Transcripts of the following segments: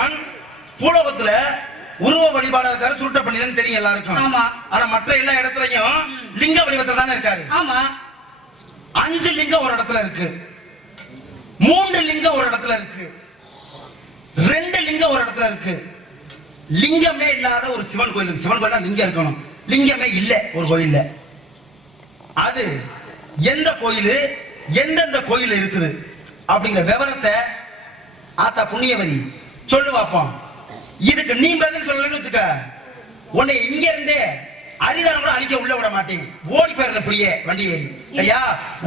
சிவபெருமான் பூலோகத்துல உருவ வழிபாடா இருக்காரு சுருட்டப்பள்ளியிலன்னு தெரியும் எல்லாருக்கும். ஆமா. ஆனா மற்ற எல்லா இடத்துலயும் லிங்க வடிவத்துல தானே இருக்காரு. ஆமா. அஞ்சு லிங்கம் ஒரு இடத்துல இருக்கு. மூன்று லிங்கம் ஒரு இடத்துல இருக்கு. ரெண்டு லிங்கம் ஒரு இடத்துல இருக்கு. லிங்கமே இல்லாத ஒரு சிவன் கோயில் சிவன் கோயில்னா லிங்கம் இருக்கணும். லிங்கமே இல்ல ஒரு கோயில்ல. அது எந்த கோயில் எந்தெந்த கோயில் இருக்குது? அப்படிங்கிற விவரத்தை ஆத்தா புண்ணியவதி சொல்லு பார்ப்போம் இதுக்கு நீ பதில் சொல்லலன்னு வச்சுக்க. உன்னை இங்க இருந்தே அரிதானம் கூட அழிக்க உள்ள விட மாட்டேன். ஓடி போயிருந்த இப்படியே வண்டி ஏறி. சரியா?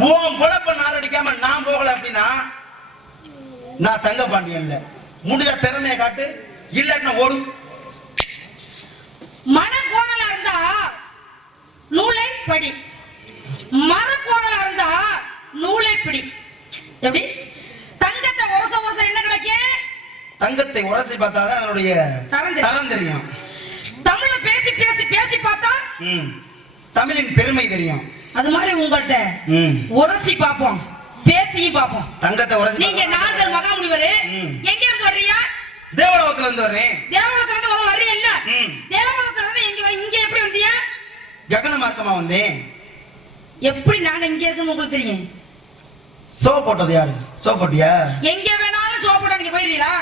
உன் பொழப்ப நாரடிக்காம நான் போகல அப்படின்னா நான் தங்க பாண்டியன்ல முடிஞ்ச திறமையை காட்டு. இல்லாட்டினா ஓடு. மனக்கோணலா இருந்தா நூலை படி. மரக்கோணலா இருந்தா நூலை பிடி. எப்படி தங்கத்தை உரச உரச என்ன கிடைக்கும் தங்கத்தை உரசி பார்த்தாதான் அதனுடைய தரம் தெரியும். தமிழ்ல பேசி பேசி பேசி பார்த்தா ம். தமிழின் பெருமை தெரியும். அது மாதிரி உங்கள்ட்ட ம். உரசி பார்ப்போம் பேசியும் பார்ப்போம். தங்கத்தை உரசி நீங்க நாரதர் மகாமுனிவரு. எங்க இருந்து வர்றீங்க? தேவலோகத்துல இருந்து வர்றேன். தேவலோகத்துல இருந்து வர வர்றீங்க ம். தேவலோகத்துல இருந்து எங்க வர- இங்க எப்படி வந்தீங்க? ககன மார்க்கமா வந்தேன். எப்படி நாங்க இங்க இருக்குன்னு உங்களுக்கு தெரியும்? சோ போட்டது யாரு? சோ போட்டியா? எங்க வேணாலும் சோப்போட நீங்க போயிருவீங்களா?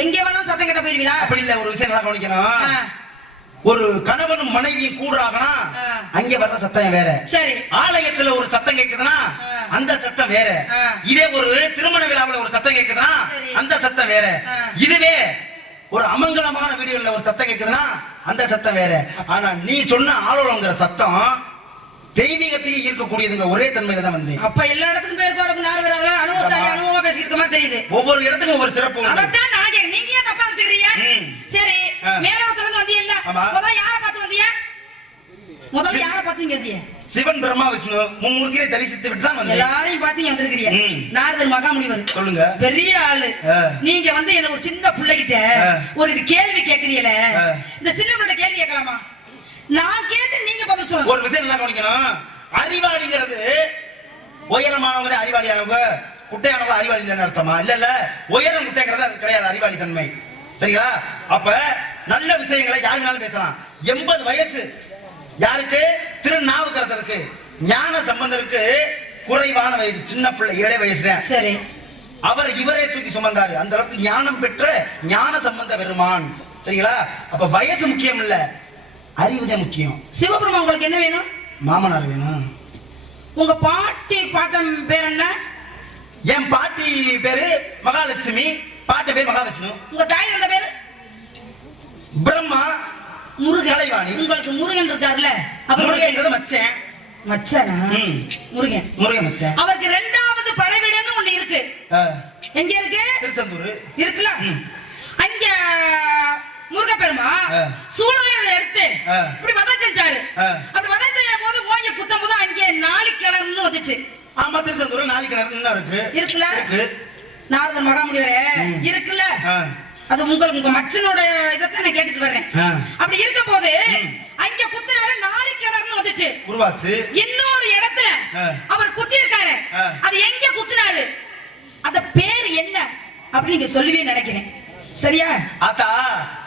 எங்க வேணாலும் சத்தம் கட்ட போயிருவீங்களா அப்படி இல்ல ஒரு விஷயம் நல்லா கவனிக்கணும் ஒரு கணவனும் மனைவியும் கூடுறாங்கன்னா. அங்க வர்ற சத்தம் வேற சரி ஆலயத்துல ஒரு சத்தம் கேக்குதுன்னா. அந்த சத்தம் வேற. இதே ஒரு திருமண விழாவுல ஒரு சத்தம் கேக்குதுன்னா. அந்த சத்தம் வேற. இதுவே ஒரு அமங்கலமான வீடுகள்ல ஒரு சத்தம் கேக்குதுன்னா அந்த சத்தம் வேற ஆனா நீ சொன்ன ஆளோலங்கிற சத்தம் தெய்வீகத்தையும் ஈர்க்கக்கூடியதுங்க ஒரே தன்மையில தான் வந்தேன் அப்ப எல்லா இடத்துக்கும் பேர் போறப்ப நாலு பேர் அதெல்லாம் அனுபவசாலி அனுபவமா பேசிக்கிற தெரியுது ஒவ்வொரு இடத்துக்கும் ஒவ்வொரு சிறப்பு உண்டு அதான் நான். நீங்க ஏன் தப்பா வச்சுக்கிறீங்க ம். சரி ஆ. மேலவத்துல இருந்து வந்தீங்கல்ல ஆமா. முதல்ல யார பார்த்து வந்தீங்க முதல்ல யார பார்த்து வந்தீங்க சிவன் பிரம்மா விஷ்ணு மும்மூர்த்தியை தரிசித்து விட்டு தான் வந்தேன் எல்லாரையும் பார்த்து வந்திருக்கிறீங்க. நாரதர் மகாமுனிவர் சொல்லுங்க பெரிய ஆளு. நீங்க வந்து என்ன ஒரு சின்ன பிள்ளைகிட்ட. ஒரு கேள்வி கேக்குறீல. இந்த சின்ன பிள்ளை கேள்வி கேட்கலாமா நான் கேட்டு நீங்க பதில் சொல்லணும் ஒரு விஷயம் நல்லா கவனிக்கணும். அறிவாளிங்கிறது உயரமானவங்க அறிவாளியானவங்க குட்டையானவங்க அறிவாளி இல்லைன்னு அர்த்தமா? இல்ல இல்ல. உயரம் குட்டைங்கிறது அது கிடையாது அறிவாளி தன்மை. சரிங்களா? அப்ப நல்ல விஷயங்களை யாருனாலும் பேசலாம். எண்பது வயசு. யாருக்கு? திருநாவுக்கரசருக்கு. ஞான சம்பந்தருக்கு குறைவான வயசு. சின்ன பிள்ளை ஏழை வயசு தான் சரி. அவர் இவரே தூக்கி சுமந்தாரு. அந்த அளவுக்கு ஞானம் பெற்ற ஞான சம்பந்த பெருமான். சரிங்களா? அப்ப வயசு முக்கியம் இல்ல. அறிவுதான் முக்கியம். சிவபெருமா உங்களுக்கு என்ன வேணும்? மாமனார் வேணும். உங்க பாட்டி பாட்டம் பேர் என்ன? என் பாட்டி பேரு மகாலட்சுமி. பாட்டி பேர் மகாவிஷ்ணு உங்க தாய் இருந்த பேரு? பிரம்மா முருகன். கலைவாணி. உங்களுக்கு முருகன் இருக்காருல்ல முருகன்றது மச்சேன். மச்சானா. முருகன். முருகன் மச்சேன். அவருக்கு ரெண்டாவது படைவீடுன்னு ஒண்ணு இருக்கு. எங்க இருக்கு? திருச்செந்தூர். இருக்குல்ல. அங்க முருகப்பெருமா. சூழாயுதம் எடுத்து. இப்படி வதம் செஞ்சாரு. அப்படி வதம் செய்யும் போது ஓங்கி குத்தும் போது அங்கே நாலு கிணறுன்னு வந்துச்சு ஆமா திருச்செந்தூர் நாலு கிணறு இன்னும் இருக்கு. இருக்குல்ல? இருக்கு. நாரதர் மகாமுடிவரே. இருக்குல்ல? அது உங்களுக்கு உங்க மச்சனோட இதைத்தான் நான் கேட்டுட்டு வர்றேன். அப்படி இருக்க போது அங்க குத்துறாரு நாலு கிணறுன்னு வந்துச்சு உருவாச்சு. இன்னொரு இடத்துல. அவர் குத்தி இருக்காரு. அது எங்க குத்துனாரு? அந்த பேர் என்ன? அப்படின்னு நீங்க சொல்லுவே நினைக்கிறேன். சரியா? ஆத்தா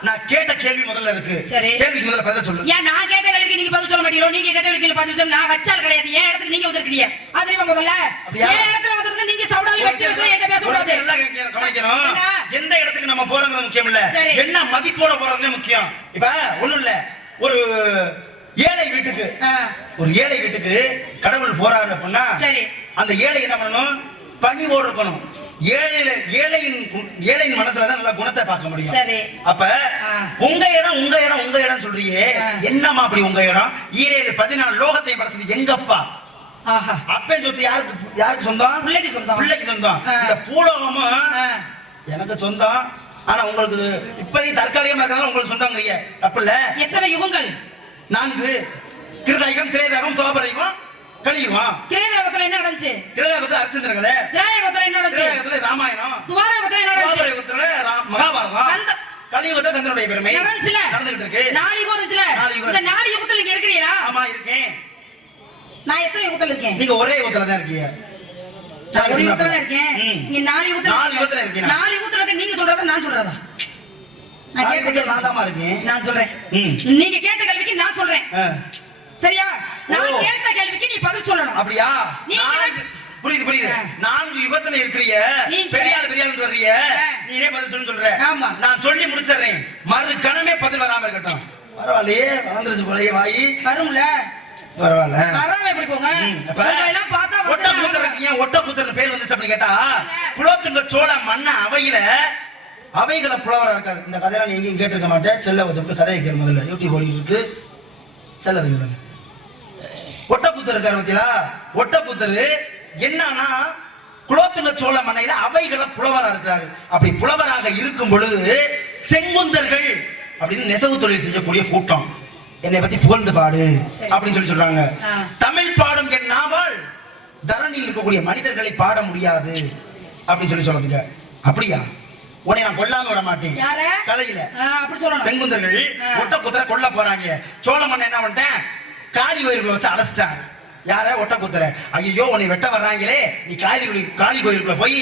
நான் கேட்ட கேள்வி முதல்ல இருக்கு. சரி. கேள்விக்கு முதல்ல பதில் சொல்லு. ஏன் நான் கேட்ட கேள்விக்கு நீங்க பதில் சொல்ல மாட்டீங்களோ? நீங்க கேட்ட கேள்விக்கு பதில் சொல்ல. நான் வச்சால் கிடையாது. ஏன் இடத்துக்கு நீங்க வந்திருக்கீங்க அது தெரியுமா முதல்ல? ஏன் இடத்துல வந்திருந்தா நீங்க சவுடாலி வச்சு விஷயம் வச்சு என்கிட்ட ஒரு பேசக்கூடாது விஷயம் நல்லா கவனிக்க- கவனிக்கணும். என்ன? எந்த இடத்துக்கு நம்ம போறோங்கிறது முக்கியம் இல்ல. என்ன மதிப்போட போறதுமே முக்கியம். இப்ப ஒண்ணும் இல்ல. ஒரு ஏழை வீட்டுக்கு ஒரு ஏழை வீட்டுக்கு கடவுள் போறாரு அப்படின்னா சரி. அந்த ஏழை என்ன பண்ணணும்? பணிவோடு இருக்கணும் ஏழையில ஏழையின் ஏழையின் மனசுல தான் நல்ல குணத்தை பார்க்க முடியும். சரி. அப்ப. உங்க இடம் உங்க இடம் உங்க இடம் சொல்றியே. ஆ. என்னம்மா அப்படி உங்க இடம்? ஈரேழு பதினாலு லோகத்தை படைச்சது எங்கப்பா? ஆஹா. அப்பன் சொத்து யாருக்கு யாருக்கு சொந்தம்? பிள்ளைக்கு சொந்தம். பிள்ளைக்கு சொந்தம். இந்த பூலோகமும் எனக்கு சொந்தம். ஆனா உங்களுக்கு இப்போதைக்கு தற்காலிகமா இருக்கிறதால உங்களுக்கு சொந்தங்கிறீங்க தப்பு இல்ல எத்தனை யுகங்கள்? நான்கு. கிருதாயுகம் திரேதாயுகம் தோபரயுகம் கலியுகம் கிரேதாபத்துல என்ன நடந்துச்சு? திரேதாயுகத்துல அரிச்சந்திர கதை திராயபத்துல என்ன நடந்துச்சு? ராமாயணம். துவாரபத்துல என்ன நடந்துச்சு? தோபரயுகத்துல ரா- மகாபாரதம். கலியுகத்துல கந்தனுடைய பெருமை நடந்துச்சுல? இருக்கு நாலு யுகம் இருந்துச்சுல? நாலு யுகம். இந்த நாலு யுகத்துல நீங்க இருக்கிறீங்களா? ஆமா இருக்கேன். நான் எத்தனை யுகத்துல இருக்கேன்? நீங்க ஒரே யுகத்துல தான் இருக்கீங்க. நான் ஒரு யுகத்துல இருக்கேன். ம். நீங்க நாலு யுகத்துல நாலு யுகத்துல இருக்கீங்க. நாலு யுகத்துல இருக்க. நீங்க சொல்றதா நான் சொல்றதா? நான் கட்ட நான் சொல்றேன். நீங்க கேட்ட கேள்விக்கு நான் சொல்றேன். சரியா? நான். கேட்ட கேள்விக்கு நீ பதில் சொல்லணும். அப்படியா? நான்கு- புரியுது புரியுது. நான்கு யுகத்துல இருக்கிறிய. நீங்க- பெரிய ஆளு பெரிய ஆளு வர்றிய. நீனே பதில் சொல்லு சொல்ற. நான் சொல்லி முடிச்சிடுறேன். மறு கணமே பதில் வராம இருக்கட்டும். பரவாயில்லையே வந்துருச்சு போலயே வாயி. வரும்ல. பரவாயில்ல. வராம எப்படி போங்க? எல்லாம் பார்த்தா ஒட்ட வந்து கூத்தர் இருக்கீங்க ஒட்ட கூத்தர் பேர் வந்துச்சு அப்படின்னு கேட்டா குலோத்துங்க சோழ மன்ன அவையில அவைகளை புலவரா இருக்காரு. இந்த கதையெல்லாம் நீ எங்கேயும் கேட்டிருக்க மாட்டேன். செல்ல வச்சு கதையை கேளு முதல்ல. யூடியூப் ஓடிட்டு இருக்கு. செல்ல வை முதல்ல. ஒட்டப்புத்தர் இருக்காரு பத்தியா ஒட்டப்புத்தர் என்னன்னா குலோத்துங்க சோழ மன்னையில அவைகளை புலவரா இருக்கிறாரு. அப்படி புலவராக இருக்கும் பொழுது செங்குந்தர்கள் அப்படின்னு நெசவு தொழில் செய்யக்கூடிய கூட்டம். என்னை பத்தி புகழ்ந்து பாடு. அப்படின்னு சொல்லி சொல்றாங்க. தமிழ் பாடும் என் நாவல் தரணியில் இருக்கக்கூடிய மனிதர்களை பாட முடியாது அப்படின்னு சொல்லி சொல்றதுங்க. அப்படியா? உன்னை நான் கொல்லாம விட மாட்டேன். கதையில. செங்குந்தர்கள். ஒட்ட குதிரை கொல்ல போறாங்க. சோழ மன்னன் என்ன பண்ணிட்டேன்? காளி கோயிலுக்குள்ள வச்சு அடைச்சிட்டாங்க. யார? ஒட்ட குத்துற. ஐயோ உன்னை வெட்ட வர்றாங்களே. நீ காளி காளி கோயிலுக்குள்ள போய்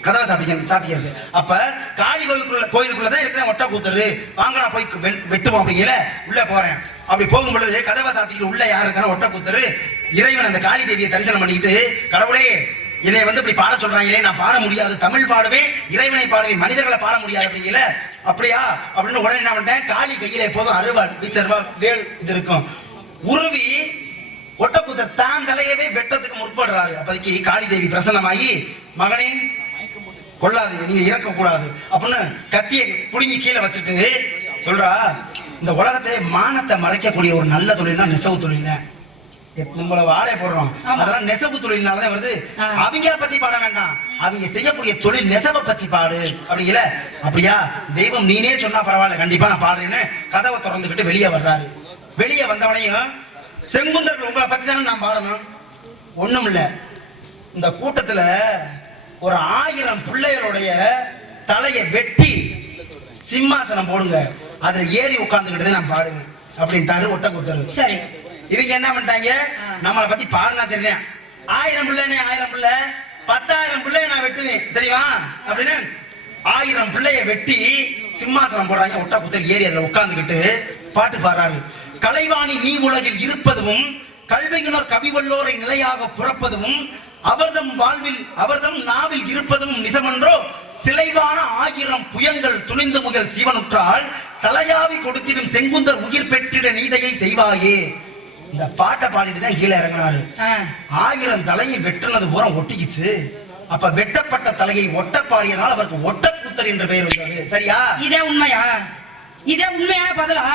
கதவை சாத்திக்க சாத்திக்காச்சு அப்ப காளி கோயிலுக்குள்ள கோயிலுக்குள்ள தான் இருக்கிற ஒட்ட கூத்தரு வாங்கடா போய் வெ- வெட்டுவோம் அப்படிங்கிற உள்ள போறேன். அப்படி போகும் பொழுது கதவை சாத்திக்கிட்டு உள்ள யாரு இருக்கா ஒட்ட கூத்தரு இறைவன் அந்த காளி தேவியை தரிசனம் பண்ணிக்கிட்டு கடவுளே என்னை வந்து இப்படி பாட சொல்றாங்களே நான் பாட முடியாது. தமிழ் பாடுவேன் இறைவனை பாடுவேன் மனிதர்களை பாட முடியாது அப்படிங்கல அப்படியா? அப்படின்னு உடனே என்ன பண்ணிட்டேன் காளி கையில எப்போதும் அருவாள் வீச்சருவா வேல் இது இருக்கும். உருவி ஒட்டப்புத்த தான் தலையவே வெட்டத்துக்கு முற்படுறாரு. அப்போதைக்கு காளி தேவி பிரசன்னமாகி மகனே கொள்ளாது நீங்க இறக்க கூடாது அப்படின்னு கத்தியை புடுங்கி கீழே வச்சுட்டு சொல்றா இந்த உலகத்திலே மானத்தை மறைக்கக்கூடிய ஒரு நல்ல தொழில் தான் நெசவு தொழில் நம்மள வாழை போடுறோம். அதெல்லாம் நெசவு தொழில்னாலதான் வருது. அவங்கள பத்தி பாட வேண்டாம். அவங்க செய்யக்கூடிய தொழில் நெசவை பத்தி பாடு. அப்படிங்கிற அப்படியா தெய்வம் நீனே சொன்னா பரவாயில்ல கண்டிப்பா நான் பாடுறேன்னு கதவை திறந்துக்கிட்டு வெளியே வர்றாரு. வெளியே வந்தவனையும் செங்குந்தர்கள் உங்களை பத்தி தானே நான் பாடணும்? ஒண்ணும் இல்ல இந்த கூட்டத்துல ஒரு ஆயிரம் பிள்ளைகளுடைய தலையை வெட்டி சிம்மாசனம் போடுங்க. அதுல ஏறி உட்கார்ந்துக்கிட்டு நான் பாடுவேன் அப்படின்ட்டாரு ஒட்ட குத்தரு சரி. இவங்க என்ன பண்ணிட்டாங்க. நம்மளை பத்தி பாருனா சரிதான் ஆயிரம் பிள்ளைனே ஆயிரம் பிள்ளை. பத்தாயிரம் பிள்ளைய நான் வெட்டுவேன். தெரியுமா? அப்படின்னு ஆயிரம் பிள்ளைய வெட்டி சிம்மாசனம் போடுறாங்க. ஒட்டா புத்தர் ஏறி அதுல உட்கார்ந்துக்கிட்டு பாட்டு பாடுறாரு. கலைவாணி நீ உலகில் இருப்பதும் கல்வியினர் கவிவல்லோரை நிலையாக புறப்பதும் அவர்தம் வாழ்வில் அவர்தம் நாவில் இருப்பதும் நிசமன்றோ? சிலைவான ஆயிரம் புயங்கள் துணிந்து முயல் சிவனுற்றால் தலையாவி கொடுத்திடும் செங்குந்தர் உயிர் பெற்றிட நீதையை செய்வாயே. இந்த பாட்டை பாடிட்டு தான் கீழே இறங்கினாரு. ஆயிரம் தலையை வெட்டுனது பூரா ஒட்டிக்கிச்சு. அப்ப வெட்டப்பட்ட தலையை ஒட்ட பாடியதால் அவருக்கு ஒட்டக்கூத்தர் என்ற பெயர் வந்தது. சரியா? இதே உண்மையா? இதே உண்மையான பதிலா?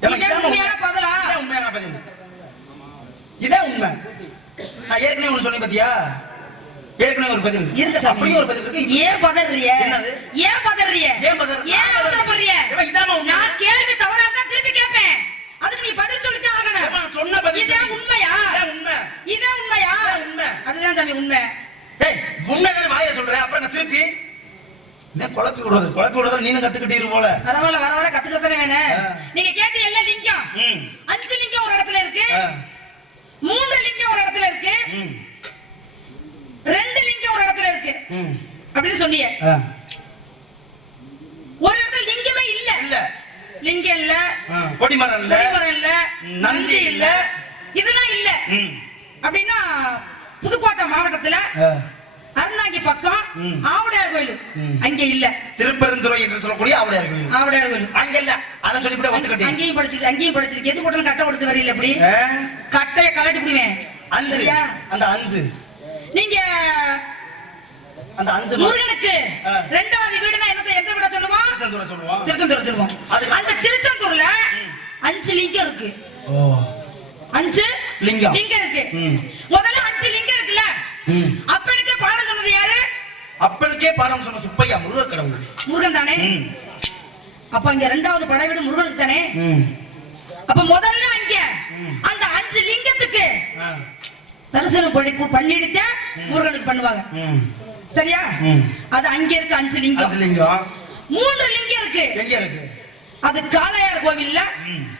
உண்மையான உண்மை. பதிலா? இதான் இதான் உண்மை. நான் ஏற்கனவே ஒண்ணு சொன்னேன் பாத்தியா? ஏற்கனவே ஒரு பதில். இருக்கு சாமி. அப்படியும் ஒரு பதில் இருக்கு. ஏன் பதறிய என்னது? ஏன் பதறிய ஏன் பதற- ஏன் அவசரப்படுறிய? உண்மை. நான் கேள்வி தவறா திருப்பி கேட்பேன். அதுக்கு நீ பதில் ஆகணும். நான் சொன்ன பதில் இதே சரி. உண்மையா? இதான் உண்மை. இதே உண்மையா? இதான் உண்மை. அதுதான் சாமி உண்மை. டேய் உண்மை தானே வாயில சொல்றேன் அப்புறம் திருப்பி என்ன குழப்பி விடுறது? குழப்பி விடுறது நீனும் கத்துக்கிட்டீரு போல. பரவாயில்ல வர வர கத்துக்கத்தானே வேணும். நீங்க கேட்ட எல்லா லிங்கம். அஞ்சு லிங்கம் ஒரு இடத்துல இருக்கு. மூன்று லிங்கம் ஒரு இடத்துல இருக்கு. ரெண்டு லிங்கம் ஒரு இடத்துல இருக்கு. அப்படின்னு சொன்னீங்க. ஒரு இடத்துல லிங்கமே இல்ல. இல்ல. லிங்கம் இல்ல. கொடிமரம் இல்ல. கொடிமரம் இல்ல. நந்தி இல்ல. இதெல்லாம் இல்ல. அப்படின்னா புதுக்கோட்டை மாவட்டத்துல அறந்தாங்கி பக்கம். ஆவுடையார் கோயில். அங்க இல்ல. திருப்பெருந்துறை என்று சொல்லக்கூடிய அவளையார் கோயில். ஆவுடையார் கோயில். அங்க இல்ல. அத சொல்லி கூட ஒத்துக்கிட்டீங்க அங்கேயும் படிச்சிருக்கு அங்கேயும் படிச்சிருக்கு. எது போட்டாலும் கட்டை கொடுத்து வரீங்க எப்படி? கட்டைய கலட்டி விடுவேன் அஞ்சு. அந்த அஞ்சு. நீங்க அந்த அஞ்சு முருகனுக்கு. ரெண்டாவது வீடுனா எந்த வீட சொல்லுவோம்? திருச்செந்தூரை சொல்லுவோம். அந்த திருச்செந்தூர்ல அஞ்சு லிங்கம் இருக்கு. அஞ்சு லிங்கம். லிங்கம் இருக்கு. முதல்ல அஞ்சு லிங்கம் இருக்குல்ல. சொன்னது யாரு அப்பனுக்கே பாடம் சொன்ன சுப்பையா முருகர் கடவுள் முருகன் தானே. அப்ப இங்க ரெண்டாவது படை வீடு முருகனுக்கு தானே. அப்ப முதல்ல அங்க. அந்த அஞ்சு லிங்கத்துக்கு. தரிசனம் பண்ணி பண்ணிட்டு முருகனுக்கு பண்ணுவாங்க. சரியா. அது அங்க இருக்கு அஞ்சு லிங்கம் மூன்று லிங்கம் இருக்கு எங்க இருக்கு அது காளையார் கோவில்ல.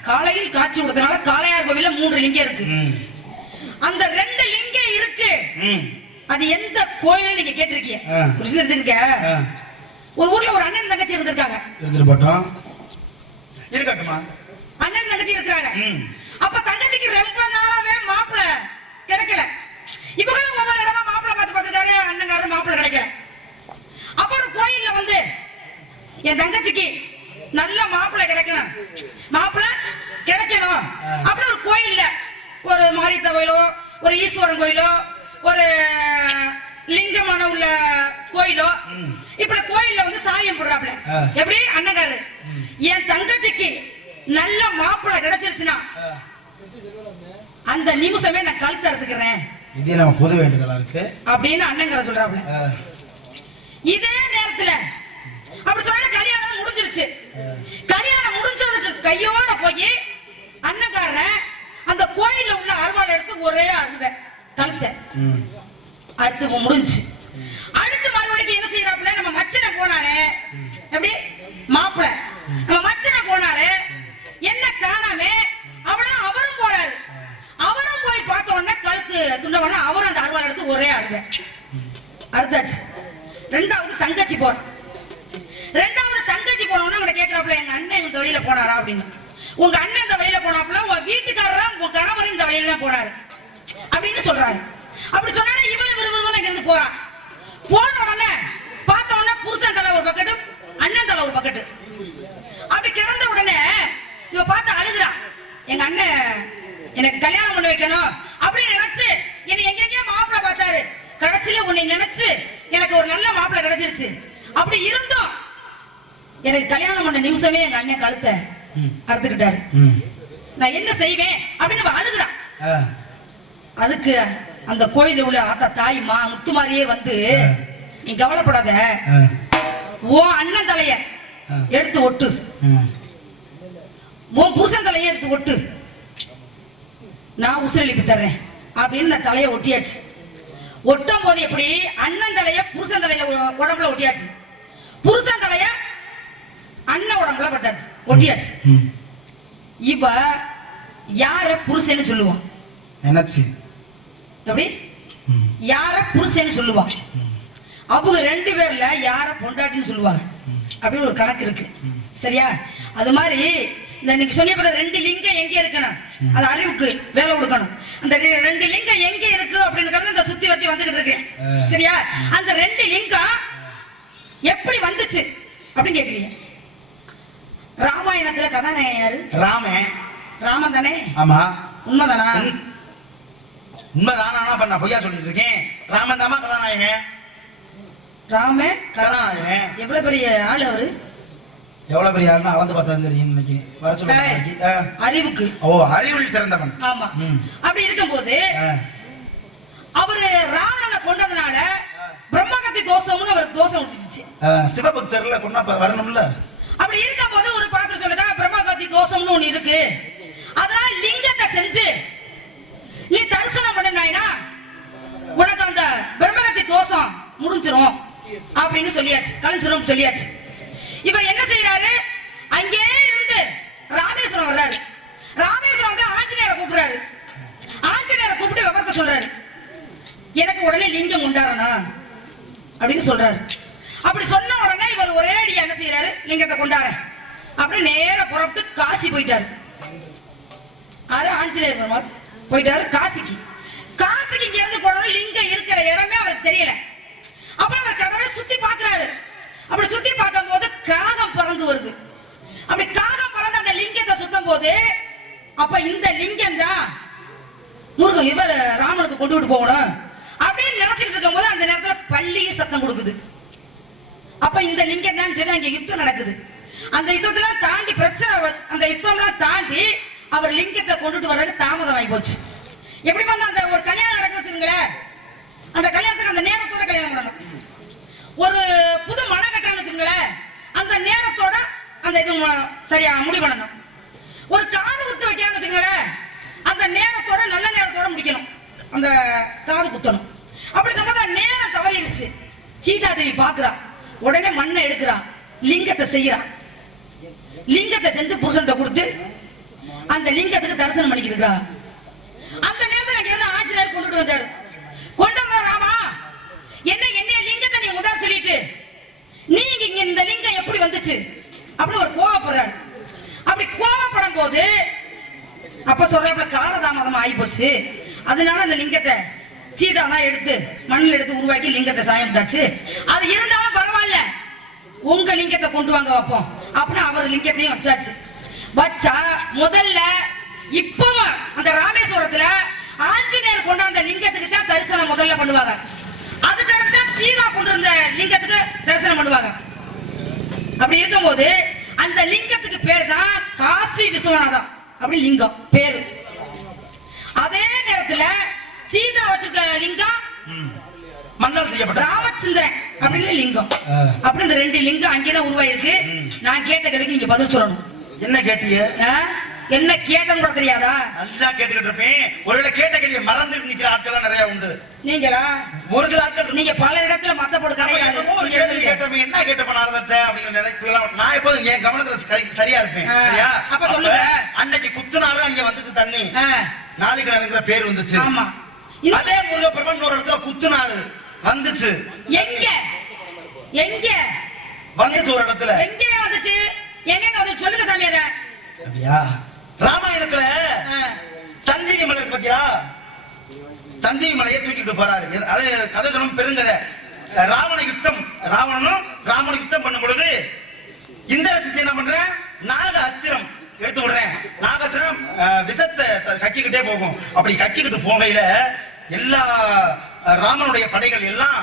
காலையில் காட்சி கொடுத்தனால காளையார் கோவில்ல மூன்று லிங்கம் இருக்கு. அந்த ரெண்டு லிங்கம் இருக்கு. அது எந்த கோயில் நீங்க கேட்டிருக்கீங்க? ஆ. ஒரு ஊர்ல ஒரு அண்ணன் தங்கச்சி இருந்திருக்காங்க. இருந்துட்டு போட்டோம். இருக்கட்டுமா? அண்ணன் தங்கச்சி இருக்கிறாங்க. அப்ப தங்கச்சிக்கு ரொம்ப நாளாவே மாப்பிள கிடைக்கல. இவங்களும் ஒவ்வொரு இடமா மாப்பிள பார்த்து பார்த்துருக்காரு அண்ணங்காரர் மாப்பிள கிடைக்கல. அப்ப ஒரு கோயில்ல வந்து என் தங்கச்சிக்கு நல்ல மாப்பிளை கிடைக்கணும். மாப்பிளை கிடைக்கணும். அப்படி ஒரு கோயில்ல ஒரு மாரித்த கோயிலோ ஒரு ஈஸ்வரன் கோயிலோ ஒரு லிங்கமான உள்ள கோயிலோ. இப்படி கோயில்ல வந்து சாமியம் போடுறாப்ல. எப்படி? அண்ணங்காரு என் தங்கச்சிக்கு நல்ல மாப்பிளை கிடைச்சிருச்சுன்னா அந்த நிமிஷமே நான் கழுத்து அறுத்துக்கிறேன். இது நம்ம பொது வேண்டுதலா இருக்கு? அப்படின்னு அண்ணங்கார சொல்றாப்ல இதே நேரத்துல அப்படி சொன்னா கல்யாணம் முடிஞ்சிருச்சு. கல்யாணம் முடிஞ்சதுக்கு கையோட போய் அண்ணக்காரன் அந்த கோயில்ல உள்ள அருவாள் எடுத்து ஒரே அருவை கழுத்தை. ம். அறுத்து முடிஞ்சு அடுத்து மறுபடியும் என்ன செய்யறாப்புல நம்ம மச்சனை போனாரு. எப்படி? மாப்பிள. நம்ம மச்சனை போனாரு. என்ன காணாம. அவ்வளவு அவரும் போறாரு. அவரும் போய் பார்த்த உடனே கழுத்து துண்டவன அவரும் அந்த அருவாள் எடுத்து ஒரே அருவை அறுத்தாச்சு. ரெண்டாவது தங்கச்சி போறான். ரெண்டாவது தங்கச்சி போனவொடனே அவனை கேட்கறாப்புல எங்க அண்ணன் இந்த வழியில போனாரா? அப்படின்னு. உங்க அண்ணன் இந்த வழியில போனாப்புல உங்க வீட்டுக்காரரா உங்க கணவர் இந்த வழியில தான் போனாரு. அப்படின்னு சொல்றாங்க அப்படி சொன்னா இவளு விறுவிறுன்னு இங்க இருந்து போறான் போன உடனே பார்த்த உடனே புருஷன் தலை ஒரு பக்கெட்டு அண்ணன் தலை ஒரு பக்கெட்டு. அப்படி கிடந்த உடனே இவ பார்த்து அழுகுறான் எங்க அண்ணன் எனக்கு கல்யாணம் பண்ணி வைக்கணும். அப்படின்னு நினைச்சு என்னை எங்கெங்கயோ மாப்பிள்ளை பார்த்தாரு. கடைசியில உன்னை நினைச்சு எனக்கு ஒரு நல்ல மாப்பிள்ளை கிடைச்சிருச்சு. அப்படி இருந்தும் எனக்கு கல்யாணம் பண்ண நிமிஷமே எங்க அண்ணன் கழுத்தை. அறுத்துக்கிட்டாரு. நான் என்ன செய்வேன் அப்படின்னு அழுகுறான் அதுக்கு அந்த கோயில்ல உள்ள ஆத்தா தாய்மா முத்துமாரியே வந்து. நீ கவலைப்படாத. உன் அண்ணன் தலைய. எடுத்து ஒட்டு. உன் புருஷன் தலையை எடுத்து ஒட்டு. நான் உசுரளிப்பு தர்றேன். அப்படின்னு நான் தலையை ஒட்டியாச்சு. ஒட்டும் போது எப்படி அண்ணன் தலைய புருஷன் தலையில உ- உடம்புல ஒட்டியாச்சு. புருஷன் தலைய அண்ணன் உடம்புல பட்டாச்சு. ஒட்டியாச்சு. இவ யார? புருஷன்னு சொல்லுவான். நினைச்சு எப்படி. யார புருஷன்னு சொல்லுவான் அவங்க ரெண்டு பேர்ல யார பொண்டாட்டின்னு சொல்லுவாங்க. அப்படின்னு ஒரு கணக்கு இருக்கு. சரியா? அது மாதிரி இந்த நீங்க சொன்ன ரெண்டு லிங்கம் எங்க இருக்கணும்? அது அறிவுக்கு வேலை கொடுக்கணும். அந்த ரெண்டு லிங்கம் எங்க இருக்கு அப்படின்னு இந்த சுத்தி வட்டி வந்துகிட்டு இருக்கு. ஆ. சரியா? அந்த ரெண்டு லிங்கம் எப்படி வந்துச்சு? அப்படின்னு கேக்குறீங்க. ராமாயணத்துல கதாநாயகன் யாரு? ராமன். ராமன் தானே? ஆமா. உண்மைதானா. உண்மைதான் இப்ப நான் பொய்யா சொல்லிட்டு இருக்கேன்? ராமன் தாமா கதாநாயகன்? ராம கதாநாயகன். எவ்வளவு பெரிய ஆள் அவரு? எவ்வளவு பெரிய ஆள்னா அளந்து பார்த்தா தெரியும் நினைக்கிறேன். வர சொல்லுங்க. அறிவுக்கு. ஓ அறிவில் சிறந்தவன். ஆமா. அப்படி இருக்கும்போது. அவரு ராவணனை கொண்டதுனால பிரம்மகத்தி தோஷம்னு அவருக்கு தோஷம் விட்டுச்சு சிவபக்தர்ல கொண்டா வரணும்ல? அப்படி இருக்கும்போது ஒரு பாத்திரம் சொல்லுதா பிரம்மகத்தி தோஷம்னு ஒண்ணு இருக்கு. அதனால லிங்கத்தை செஞ்சு நீ தரிசனம் பண்ணினாயினா உனக்கு அந்த பிரம்மகத்தி தோஷம் முடிஞ்சிரும் அப்படின்னு சொல்லியாச்சு. கலைஞ்சிரும் சொல்லியாச்சு. இவர் என்ன செய்யறாரு அங்கே இருந்து ராமேஸ்வரம் வர்றாரு. ராமேஸ்வரம் வந்து ஆஞ்சநேயரை கூப்பிடுறாரு. ஆஞ்சநேயரை கூப்பிட்டு விவரத்தை சொல்றாரு. எனக்கு உடனே லிங்கம் உண்டாரணும் அப்படின்னு சொல்றாரு. அப்படி சொன்ன உடனே இவர் ஒரே அடியா என்ன செய்யறாரு லிங்கத்தை கொண்டாட அப்படி நேர புறப்பட்டு காசி போயிட்டாரு. ஆறு ஆஞ்சநேயர் பெருமாள் போயிட்டாரு காசிக்கு. காசிக்கு இங்க இருந்து போனோம். லிங்கம் இருக்கிற இடமே அவருக்கு தெரியல. அப்புறம் அவர் கதவை சுத்தி பாக்குறாரு அப்படி சுத்தி பார்க்கும்போது காகம் பறந்து வருது. அப்படி காகம் பறந்து அந்த லிங்கத்தை சுத்தும் போது அப்ப இந்த லிங்கம் தான் முருகன் இவர் ராமனுக்கு கொண்டு விட்டு போகணும். அப்படின்னு நினைச்சிட்டு இருக்கும்போது அந்த நேரத்துல பள்ளி சத்தம் கொடுக்குது. அப்ப இந்த லிங்கம் தான் சரி அங்க யுத்தம் நடக்குது. அந்த யுத்தத்தெல்லாம் தாண்டி பிரச்சனை அந்த யுத்தம்லாம் தாண்டி அவர் லிங்கத்தை கொண்டுட்டு வர்றதுக்கு தாமதம் ஆகி போச்சு எப்படி வந்து அந்த ஒரு கல்யாணம் நடக்க வச்சுருங்களேன் அந்த கல்யாணத்துக்கு அந்த நேரத்தோட கல்யாணம் பண்ணணும். ஒரு புது மனம் கட்டுறான்னு வச்சுருங்களேன் அந்த நேரத்தோட அந்த இது சரியா முடிவு பண்ணணும். ஒரு காது குத்து வைக்கிறான்னு வச்சுக்கோங்களேன். அந்த நேரத்தோட நல்ல நேரத்தோட முடிக்கணும். அந்த காது குத்தணும். அப்படி சொன்னா நேரம் தவறிடுச்சு. சீதா தேவி பாக்குறா. உடனே மண்ணை எடுக்கிறான் லிங்கத்தை செய்யறான் லிங்கத்தை செஞ்சு புருஷன்கிட்ட கொடுத்து அந்த லிங்கத்துக்கு தரிசனம் பண்ணிக்கிறா அந்த நேரத்தில் அங்க இருந்து ஆஞ்சநேயர் கொண்டுட்டு வந்தார். கொண்டு வந்தா ராமா என்ன என்ன லிங்கத்தை நீ உண்டார சொல்லிட்டு நீங்க இங்க இந்த லிங்கம் எப்படி வந்துச்சு? அப்படி ஒரு கோவப்படுறாரு. அப்படி கோவப்படும் போது அப்ப சொல்றப்ப காலதாமதம் ஆகி போச்சு அதனால அந்த லிங்கத்தை சீதா தான் எடுத்து மண்ணில் எடுத்து உருவாக்கி லிங்கத்தை சாயம்ட்டாச்சு அது இருந்தாலும் பரவாயில்ல. உங்க லிங்கத்தை கொண்டு வாங்க வைப்போம். அப்படின்னு அவர் லிங்கத்தையும் வச்சாச்சு. வச்சா முதல்ல இப்பவும் அந்த ராமேஸ்வரத்துல ஆஞ்சநேயர் கொண்டாந்த லிங்கத்துக்கு தான் தரிசனம் முதல்ல பண்ணுவாங்க. அதுக்கடுத்து தான் சீதா கொண்டு வந்த லிங்கத்துக்கு தரிசனம் பண்ணுவாங்க. அப்படி இருக்கும்போது அந்த லிங்கத்துக்கு பேர் தான் காசி விஸ்வநாதம். அப்படி லிங்கம் பேரு. அதே நேரத்துல சீதா வச்சிருக்க லிங்கம் மண்ணால் செய்யப்பட்ட ராமச்சந்திரன் அப்படின்னு லிங்கம். அப்படி இந்த ரெண்டு லிங்கம் அங்கேதான் உருவாயிருக்கு. நான் கேட்ட கேள்விக்கு நீங்க பதில் சொல்லணும். என்ன கேட்டிய? என்ன கேட்டோம் கூட தெரியாதா? நல்லா கேட்டுக்கிட்டு இருப்பேன். ஒருவேளை கேட்ட கேள்வியை மறந்து நிக்கிற ஆட்கள் நிறைய உண்டு. நீங்களா? ஒரு சில ஆட்கள் நீங்க பல இடத்துல மத்த போட்டு கிடையாது கேள்வி. கேட்டோமே, என்ன கேட்டப்ப நாரதர்ட்ட அப்படிங்கிற நினைப்பு நான் எப்போதும் என் கவனத்துல சரி- சரியா இருப்பேன். சரியா? அப்ப சொல்லுங்க. அன்னைக்கு குத்துனாலும் அங்க வந்துச்சு தண்ணி. நாளைக்கு நடக்கிற பேர் வந்துச்சு. ஆமா. அதே முருகப்பெருமான் ஒரு இடத்துல குத்துனாரு. வந்துச்சு. எங்க? எங்க? வந்துச்சு ஒரு இடத்துல. எங்க வந்துச்சு? எங்க வந்துச்சு சொல்லுங்க சாமி அத. அப்படியா ராமாயணத்துல சஞ்சீவி மலை பாத்தியா? சஞ்சீவி மலையை தூக்கிட்டு போறாரு. அது கதை சொல்லும் பெருங்கதை. ராவண யுத்தம். ராவணனும் ராமன யுத்தம் பண்ணும் பொழுது இந்திர சித்தி என்ன பண்றேன் நாக அஸ்திரம் எடுத்து விடுறேன். நாகஸ்திரம் அஹ், விஷத்தை கக்கிக்கிட்டே போகும். அப்படி கக்கிக்கிட்டு போகையில எல்லா ராமனுடைய படைகள் எல்லாம்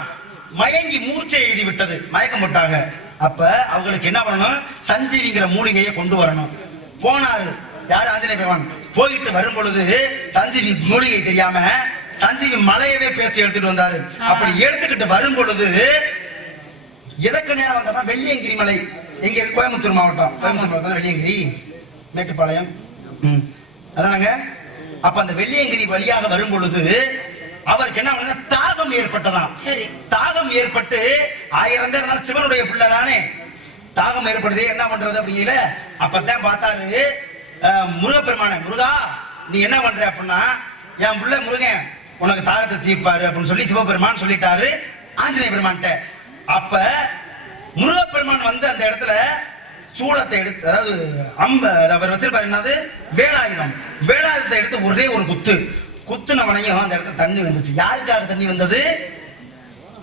மயங்கி மூர்ச்சை எழுதி விட்டது. மயக்கம் போட்டாங்க. அப்ப அவங்களுக்கு என்ன பண்ணணும்? சஞ்சீவிங்கிற மூலிகையை கொண்டு வரணும். போனாரு. யார்? ஆஞ்சநேய பகவான் போயிட்டு வரும் பொழுது சஞ்சீவி மூலிகை தெரியாம சஞ்சீவி மலையவே பேத்தி எடுத்துட்டு வந்தாரு. அப்படி எடுத்துக்கிட்டு வரும் பொழுது எதற்கு நேரம் வந்தா வெள்ளியங்கிரி மலை. எங்க? கோயம்புத்தூர் மாவட்டம். கோயம்புத்தூர் மாவட்டம் வெள்ளியங்கிரி. மேட்டுப்பாளையம். ம். அதானங்க? அப்ப அந்த வெள்ளியங்கிரி வழியாக வரும் பொழுது அவருக்கு என்ன தாகம் ஏற்பட்டதாம். சரி. தாகம் ஏற்பட்டு ஆயிரம் இருந்தாலும் சிவனுடைய பிள்ளை தானே? தாகம் ஏற்படுது. என்ன பண்றது அப்படிங்கல அப்பதான் பார்த்தாரு முருகப்பெருமானே முருகா நீ என்ன பண்ற அப்படின்னா என் பிள்ளை முருகன் உனக்கு தாகத்தை தீர்ப்பாரு அப்படின்னு சொல்லி சிவபெருமான் சொல்லிட்டாரு ஆஞ்சநேய பெருமான்ட்ட அப்ப முருகப்பெருமான் வந்து அந்த இடத்துல சூளத்தை எடுத்து அதாவது அம்ப அவர் வச்சிருப்பாரு என்னது? வேலாயுதம். வேலாயுதத்தை எடுத்து ஒரே ஒரு குத்து. குத்துனவனையும் அந்த இடத்துல தண்ணி வந்துச்சு. யாருக்காக தண்ணி வந்தது?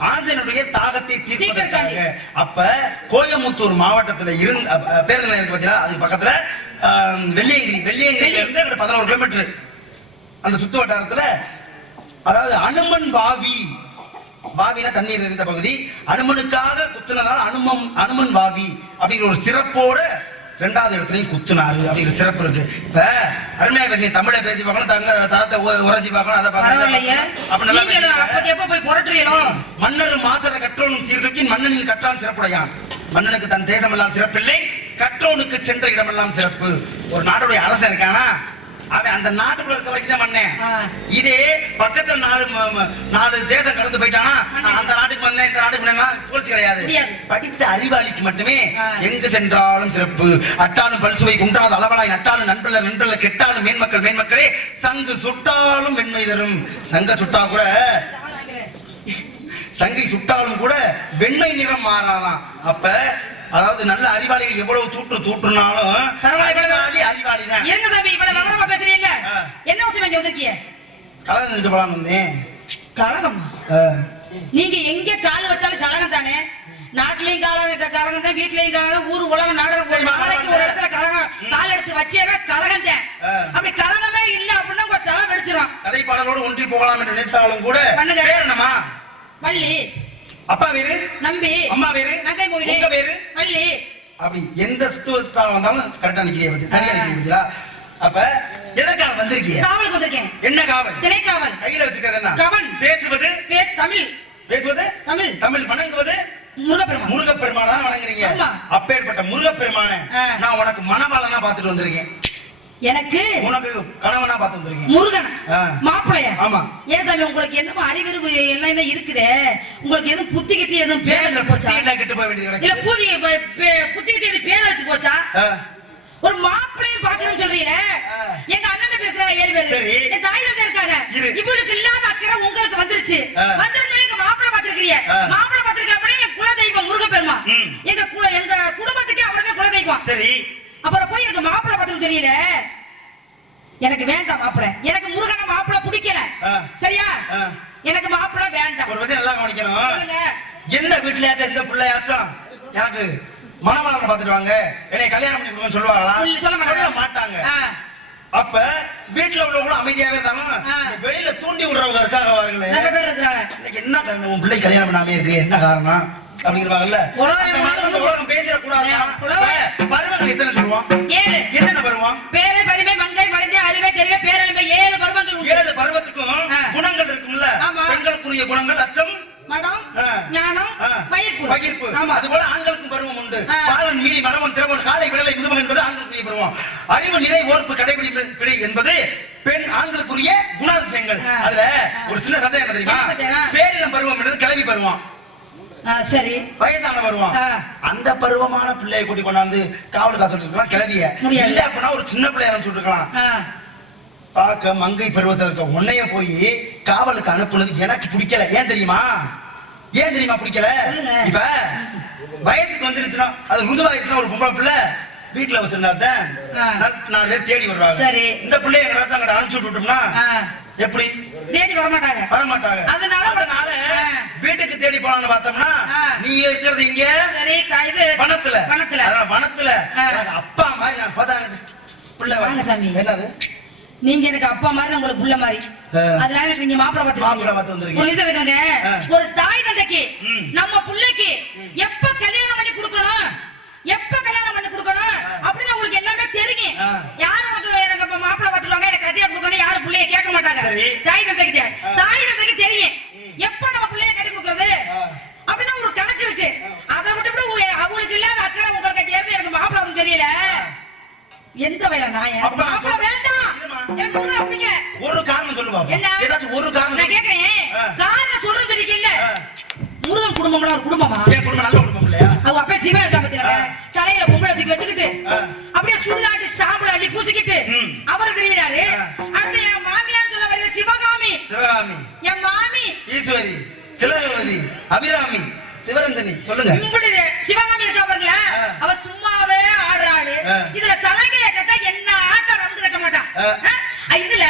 ஆஞ்சனுடைய தாகத்தை தீர்ப்பதற்காக. அப்ப கோயமுத்தூர் மாவட்டத்துல இருந்து பேருந்து நிலையம் இருக்கு பாத்தீங்களா? அதுக்கு பக்கத்துல வெள்ளியங்கிரி வெள்ளியங்கிரில இருந்து பதினோரு கிலோமீட்டர் அந்த சுத்து வட்டாரத்துல அதாவது அனுமன் பாவி பாவினா தண்ணீர் இருந்த பகுதி. அனுமனுக்காக குத்துனதால அனுமன் அனுமன் பாவி அப்படிங்கிற ஒரு சிறப்போட ரெண்டாவது இடத்துலயும் குத்துனாரு. அப்படிங்கிற சிறப்பு இருக்கு. இப்ப அருமையா பேசுங்க தமிழை பேசி பார்க்கணும் தங்க தரத்தை உரசி பார்க்கணும் அதை பார்க்கணும். மன்னர் மாசர கற்றோனும் சீர்தூக்கின் மன்னனில் கற்றான் சிறப்புடையான். மன்னனுக்கு தன் தேசமெல்லாம் சிறப்பில்லை கற்றோனுக்கு சென்ற இடமெல்லாம் சிறப்பு. ஒரு நாட்டுடைய அரசன் இருக்கானா? அவன் அந்த நாட்டுக்குள்ள இருக்க வரைக்கும் தான் ஆ. இதே பக்கத்துல நாலு நாலு தேசம் கடந்து போயிட்டானா? அந்த நாட்டுக்கு வந்தேன். இந்த நாட்டுக்கு வந்தேன் புகழ்ச்சி கிடையாது. படித்த அறிவாளிக்கு மட்டுமே. எங்கு சென்றாலும் சிறப்பு. அட்டாலும் பல்சுவை குன்றாத அளவலாய் நட்டாலும் நண்பல்ல நண்பல்ல கெட்டாலும் மேன்மக்கள் மேன்மக்களே சங்கு சுட்டாலும் வெண்மை தரும். சங்க சுட்டா கூட சங்கை சுட்டாலும் கூட வெண்மை நிறம் மாறாதாம் அப்ப அதாவது நல்ல அறிவாளிகள் எவ்வளவு தூற்று தூற்றுனாலும் அறிவாளி அறிவாளி தான் இருங்க சாமி இவ்வளவு விவரமா பேசுறீங்க. என்ன விஷயம் இங்க வந்திருக்கீங்க கலந்து நின்று போலான்னு வந்தேன். கழகமா ஆ. நீங்க எங்க கால் வச்சாலும் கழகம் தானே? நாட்டிலையும் காலம் கழகம் தான் வீட்லயும் கழகம் ஊர் உலகம் நாடகம் நாளைக்கு ஒரு இடத்துல கழகம் கால் எடுத்து வச்சேன்னா கழகம் தான். அப்படி கழகமே இல்ல அப்படின்னா உங்க தலை வெடிச்சிரும். கதை பாடலோடு ஒன்றி போகலாம் என்று நினைத்தாலும் கூட பண்ணுங்க. பேர் என்னம்மா? வள்ளி. அப்பா வேறு? நம்பி. அம்மா வேறு? நங்கை மொழி. உங்க வேறு? வள்ளி அப்படி எந்த சுத்துவத்தால் வந்தாலும் கரெக்டா நிக்கிறீங்க பத்தி சரியா நிக்கிறீங்க அப்ப எதற்காக வந்திருக்கீங்க காவலுக்கு வந்திருக்கேன். என்ன காவல்? திணைக்காவல். கையில வச்சுக்கிறது என்ன? கவன். பேசுவது? தமிழ். பேசுவது? தமிழ். தமிழ் வணங்குவது? முருகப்பெருமான். முருகப்பெருமான தான் வணங்குறீங்க. அப்பேற்பட்ட முருகப்பெருமான. நான் உனக்கு மணவாளனா பார்த்துட்டு வந்திருக்கேன். எனக்கு உனக்கு கணவனா பார்த்து வந்திருக்கேன் முருகன் ஆ. மாப்பிள்ளையா ஆமா. ஏன் சாமி உங்களுக்கு என்னமோ அறிவிருவு எல்லாம் தான் இருக்குதே உங்களுக்கு எதுவும் புத்தி கித்தி எதுவும் பேர் போச்சா கெட்டு போக வேண்டியது இல்ல? பூதி புத்தி கித்தி எதுவும் பேர் வச்சு போச்சா. ஒரு மாப்பிள்ளையும் பாக்கணும்னு சொல்றீங்களே ஆ. எங்க அண்ணன் இருக்கிறாங்க ஏழு பேரு சரி. என் தாய் தம்பி இருக்காங்க இரு. இவளுக்கு இல்லாத அக்கறை உங்களுக்கு வந்துருச்சு. வந்துருச்சு எங்க மாப்பிள்ளை பாத்துருக்கீங்க ஆ. மாப்பிள்ளை பாத்திருக்க அப்படியே எங்க குல தெய்வம் முருகப்பெருமா. எங்க குல எங்க குடும்பத்துக்கு சரி அப்புறம் போய் எனக்கு மாப்பிள்ளை பார்த்து தெரியல. எனக்கு வேண்டாம் மாப்பிள்ளை. எனக்கு முருகனை மாப்பிள்ளை பிடிக்கல. சரியா. எனக்கு மாப்பிள்ளை வேண்டாம். ஒரு விஷயம் நல்லா கவனிக்கணும். எந்த வீட்லயாச்சும் எந்த பிள்ளையாச்சும் எனக்கு மணமலன் பார்த்துட்டு வாங்க. என்னை கல்யாணம் பண்ணி சொல்லுவாங்களா? சொல்ல மாட்டாங்க. அப்ப வீட்டுல உள்ளவங்களும் அமைதியாவே இருந்தாலும் வெளியில தூண்டி விடுறவங்க இருக்காங்க பாருங்களேன். என்ன உன் பிள்ளை கல்யாணம் பண்ணாமே இருக்கு என்ன காரணம்? அப்படிங்கிறாங்கல்ல உலகம் பேசிடக்கூடாது. பருவங்கள் எத்தனை சொல்லுவோம் ஏழு என்னென்ன பருவம் பேரு பரிமை மங்கை மலிந்தே அறிவை தெரியவே பேரழிமை ஏழு பருவங்கள் ஏழு பருவத்துக்கும். குணங்கள் இருக்கும்ல. பெண்களுக்குரிய குணங்கள் அச்சம் மடம். ஞானம். பயிர்ப்பு பகிர்ப்பு ஆமா அதுபோல ஆண்களுக்கும் பருவம் உண்டு ஆ. பாலன் மீறி மரவன் திறவன் காலை விடலை முதுமன் என்பது ஆண்களுக்குரிய பருவம் அறிவு நிறை ஓர்ப்பு கடைபிடி என்பது பெண் ஆண்களுக்குரிய குணாதிசயங்கள். அதுல ஒரு சின்ன சந்தேகம் தெரியுமா? பேரினம் பருவம் என்பது கிளவி பருவம் சரி வயசான பருவம். அந்த பருவமான பிள்ளையை கூட்டி கொண்டாந்து காவலுக்கா சொல்லிருக்கலாம் கிளவிய. இல்ல அப்படின்னா ஒரு சின்ன பிள்ளைய சொல்லிருக்கலாம் பார்க்க மங்கை பருவத்தில் இருக்க உன்னைய போய் காவலுக்கு அனுப்புனது எனக்கு பிடிக்கல ஏன் தெரியுமா ஏன் தெரியுமா பிடிக்கல. இப்ப வயசுக்கு வந்துருச்சுன்னா அது முதுவாயிருச்சுன்னா ஒரு பொம்பளை பிள்ளை வீட்டுல வச்சிருந்தாத்தான் ஆ. நாலு- பேர் தேடி வருவாங்க சரி. இந்த பிள்ளைய எங்கடாச்சும் அங்கிட்ட அனுப்பிச்சு விட்டுட்டோம்னா. எப்படி? தேடி வர மாட்டாங்க வர மாட்டாங்க அதனால அதனால. வீட்டுக்கு தேடி போலாம்னு பார்த்தோம்னா. நீ இருக்கிறது இங்க சரி இது வனத்துல. வனத்துல. அதனால வனத்துல. அப்பா மாதிரி நான் பார்த்தா பிள்ளை வாங்க சாமி. என்னது? நீங்க எனக்கு அப்பா மாதிரி உங்களுக்கு புள்ள மாதிரி. அதனால எனக்கு நீங்க மாப்பிள்ளை பார்த்து மாப்பிள்ளை பார்த்து வந்திருக்கீங்க. ஒரு தாய் தந்தைக்கு. நம்ம புள்ளைக்கு எப்ப கல்யாணம் பண்ணி கொடுக்கணும்? எப்ப கல்யாணம் பண்ணி கொடுக்கணும்? அப்படின்னு உங்களுக்கு எல்லாமே தெரியும். ஆ. பார்த்துருவாங்க எனக்கு கட்டியா கொடுக்கணும் யாரும் புள்ளைய கேட்க மாட்டாங்க. தாய் தந்தைக்கு தாய் தந்தைக்கு தெரியும். எப்ப நம்ம புள்ளைய கட்டி கொடுக்கறது. அப்படின்னா ஒரு கணக்கு இருக்கு. அதை விட்டு விட்டு அவங்களுக்கு இல்லாத அக்கறை உங்களுக்கு ஏற்கனவே எனக்கு மாப்பிள்ளை வந்து தெரியல. எந்த வயல நான் மாப்பிள்ளை. வேண்டாம். ஒரு காரணம் சொல்லு பாப்போம் என்ன? ஏதாச்சும் ஒரு காரணம் நான். கேக்குறேன். காரணம் சொல்றேன்னு சொல்லிருக்கீல்ல ஆ. முருகன் குடும்பம்லாம் ஒரு குடும்பமா? குடும்பம் நல்ல குடும்பம் இல்லையா அவ அப்பா சிவன் இருக்கா பத்தியா. தலையில பொம்பளை தூக்கி வச்சுக்கிட்டு. அப்படியே சுடுகாட்டு சாம்பல் அள்ளி பூசிக்கிட்டு. அவர் தெரியுறாரு ஆ. அடுத்து என் மாமியான்னு சொல்ல வருது சிவகாமி சிவகாமி என் மாமி ஈஸ்வரி சிவகவதி அபிராமி சிவரஞ்சனி சொல்லுங்க இப்படி சிவகாமி இருக்கா பாருங்களா. அவ சும்மாவே ஆடுறாடு ஆ. இதுல சலங்கைய கட்ட என்ன ஆட்டம் நடந்து ஆ. ஆ, இதுல.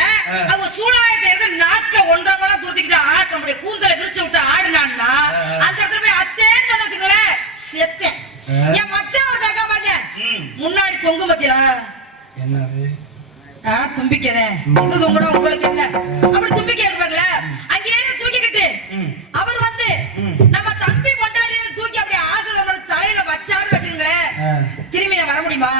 அவ சூழாயத்தை எடுத்து நாக்க ஒன்றரை மணி தூரத்துக்கிட்டு ஆட்டம் கூந்தலை விரிச்சு விட்டு ஆடினான்னா. அந்த இடத்துல போய் அத்தேன்னு சொன்ன வச்சுங்களேன் செத்தேன். என் மச்சான் ஒருத்தன் இருக்கா பாருங்க. ம். முன்னாடி தொங்கு பத்தியா? என்னது? இது தொங்கணும் உங்களுக்கு அப்படி தும்பிக்கை இருப்பாங்கல்ல அங்கேயே தூக்கிக்கிட்டு. அவர் வந்து. நம்ம தம்பி கொண்டாடி தூக்கி அப்படியே ஆசிரியர் தலையில வச்சாருன்னு வச்சுங்களேன். திரும்பி வர முடியுமா?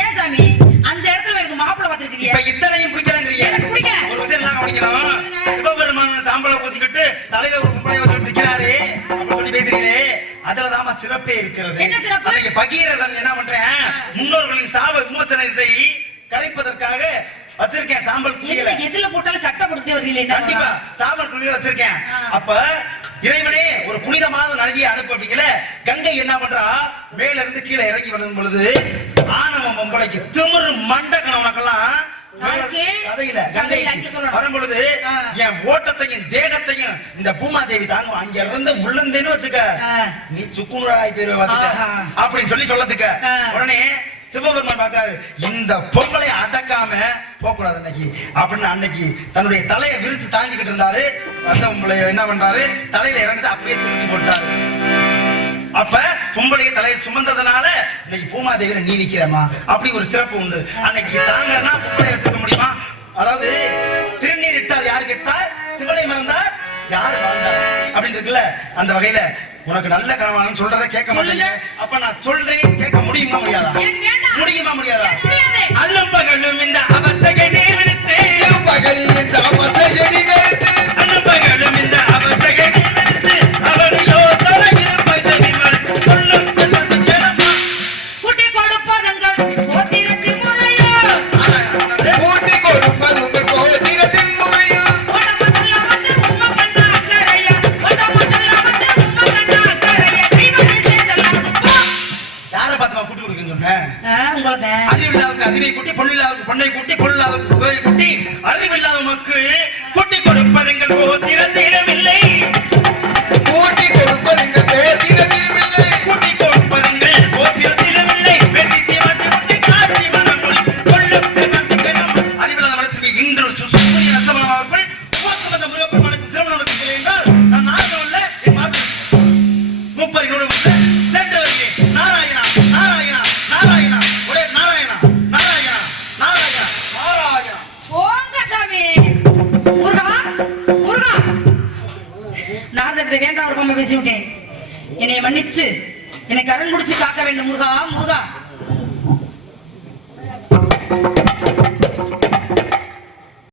ஏன் சாமி? அந்த இடத்துல எனக்கு மாப்பிள்ளை பார்த்துருக்கீங்க இப்ப இத்தனையும் பிடிக்கலங்கிறீங்க எனக்கு பிடிக்கல. ஒரு விஷயம் நான் கவனிக்கணும். சொல்லுங்க. சிவபெருமான் சாம்பலை பூசிக்கிட்டு தலையில ஒரு கும்பலைய வச்சுட்டு இருக்கிறாரு அப்படி சொல்லி பேசுறீங்களே. அதுலதாம சிறப்பே இருக்கிறது. என்ன சிறப்பு? பகீரதன் என்ன பண்றேன்? முன்னோர்களின் சாப விமோசனத்தை கரைப்பதற்காக வச்சிருக்கேன் சாம்பல் குளியல எதுல போட்டாலும் கட்ட போட்டுட்டே வரீங்களே கண்டிப்பா சாம்பல் குளியல வச்சிருக்கேன். அப்ப இறைவனே ஒரு புனிதமான நதியை அனுப்பப்பீங்கள. கங்கை என்ன பண்றா? மேல இருந்து கீழே இறங்கி வரும் பொழுது ஆணவம் பொம்பளைக்கு திமிரு மண்டக்கணம் உனக்கெல்லாம். யாருக்கு? கதையில கங்கையில கங்கையில அங்க சொல்லணும். வரும் பொழுது ஆ. என் ஓட்டத்தையும் தேகத்தையும் இந்த பூமாதேவி தாங்கும் அங்க இருந்து உள்ளந்தேன்னு வச்சுக்க. நீ பாத்துக்க ஆஹா. அப்படின்னு சொல்லி சொல்லத்துக்க ஆ. உடனே சிவபெருமான் பார்க்கறாரு இந்த பொம்பளை அடக்காம போகக்கூடாது அன்னைக்கு அப்படின்னு அன்னைக்கு தன்னுடைய தலையை விரிச்சு தாங்கிக்கிட்டு இருந்தாரு அந்த பொம்பளை என்ன பண்றாரு தலையில இறங்கி அப்படியே திரிச்சு போட்டாரு அப்ப பொம்பளைய தலையை சுமந்ததுனால பூமாதேவியில நீ நிக்கிறமா அப்படி ஒரு சிறப்பு உண்டு. அன்னைக்கு தாங்கன்னா பொம்பளை வச்சிருக்க முடியுமா? அதாவது திருநீர் இட்டால் யார் கெட்டால் சிவனை மறந்தார் யார் வாழ்ந்தார்? அப்படின்னு இருக்குல்ல அந்த வகையில உனக்கு நல்ல கனவானு சொல்றதை கேட்க மாட்டீங்க. அப்ப நான் சொல்றேன் கேட்க முடியுமா முடியாதா. முடியுமா முடியாதா. அல்லும் பகலும் இந்த விடுத்து. பகல் என்ற அமர்த்தையடி அறிவை கூட்டி பொண்ணில்லாதவருக்கு பொண்ணை கூட்டி பொருளில்லாதவருக்கு புகழை கூட்டி அறிவில்லாதவனுக்கு கூட்டி கொடுப்பதெங்கள் கோத்திரத்திடமில்லை